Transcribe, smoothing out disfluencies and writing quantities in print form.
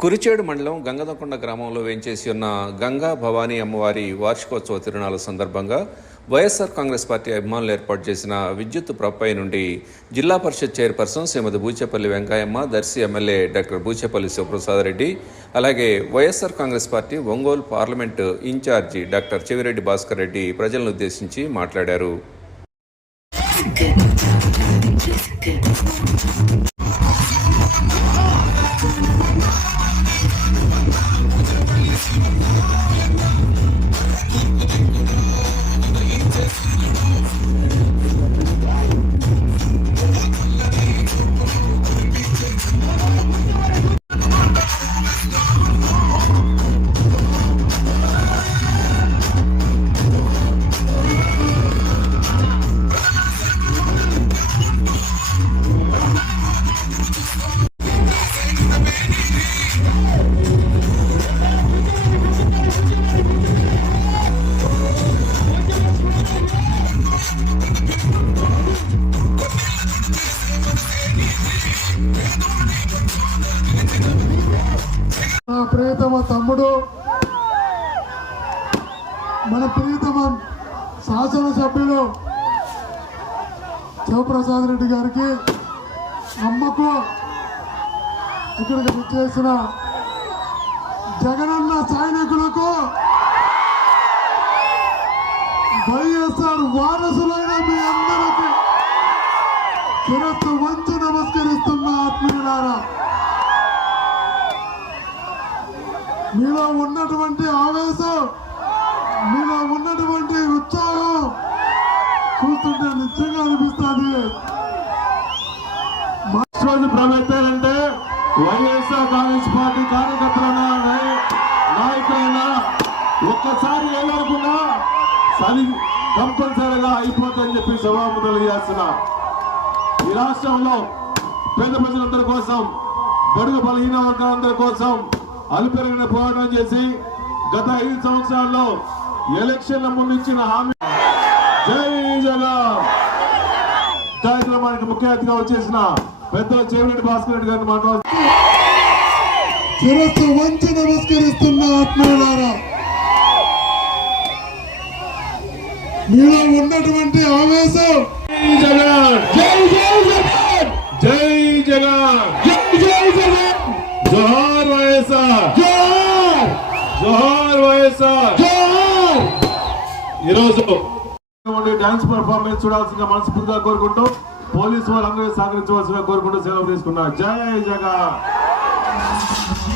కురిచేడు మండలం గంగదకొండ గ్రామంలో వేంచేసి ఉన్న గంగా భవానీ అమ్మవారి వార్షికోత్సవ తిరునాళ్ల సందర్భంగా వైఎస్ఆర్ కాంగ్రెస్ పార్టీ అభిమానులు ఏర్పాటు చేసిన విద్యుత్ ప్రప్పై నుండి Zilla Parishad chairperson Shrimati Buchepalli Venkayamma, Darsi MLA doctor Buchepalli Sivaprasad Reddy, అలాగే YSR Congress party Ongole parliament incharge doctor Chevireddy Bhaskar Reddy ప్రజలను ఉద్దేశించి మాట్లాడారు. నా ప్రియతమ తమ్ముడు, మన ప్రియతమ శాసనసభ్యులు శివప్రసాద్ రెడ్డి గారికి, అమ్మకు, ఇక్కడికి విచ్చేసిన జగనన్న సైనికులకు, వైఎస్ఆర్ వారసులైన మీ అందరికీ శిరస్సు వంచి నమస్కరిస్తున్న ఆత్మీయులారా, మీలో ఉన్నటువంటి ఆవేశం, మీలో ఉన్నటువంటి ఉత్సాహం చూస్తుంటే నిజంగా అనిపిస్తుంది. రోజు ప్రభుత్వాలంటే వైఎస్ఆర్ కాంగ్రెస్ పార్టీ కార్యకర్తలైనా నాయకులైనా ఒక్కసారి ఏమనుకున్నా సరి కంపల్సరీగా అయిపోతుందని చెప్పి సభాముఖులు చేస్తున్నా. ఈ రాష్ట్రంలో పేద ప్రజలందరి కోసం, బడుగు బలహీన వర్గాలందరి కోసం అలుపెరగిన పోరాటం చేసి గత 5 సంవత్సరాల్లో ఎలక్షన్ల ముందు ఇచ్చిన హామీ జై జగన్ కార్యక్రమానికి ముఖ్య అతిథిగా వచ్చేసిన పెద్దల చెవిరెడ్డి భాస్కర్ రెడ్డి గారిని మాట్లాడుతూ శిరస్సు వంచి నమస్కరిస్తున్న ఆత్మీయులారా, మీలో ఉన్నటువంటి ఆవేశం, జై జగన్, జై జగన్, జై జగన్, జై జగన్, జోహార్ వైఎస్ఆర్, జోహార్, జోహార్ వైఎస్ఆర్, జోహార్. ఈరోజు డాన్స్ పర్ఫార్మెన్స్ చూడాల్సిందిగా మనస్ఫూర్తిగా కోరుకుంటూ పోలీసు వారు అందరూ సహకరించవలసిందిగా కోరుకుంటూ సెలవు తీసుకున్నారు. జై జగన్.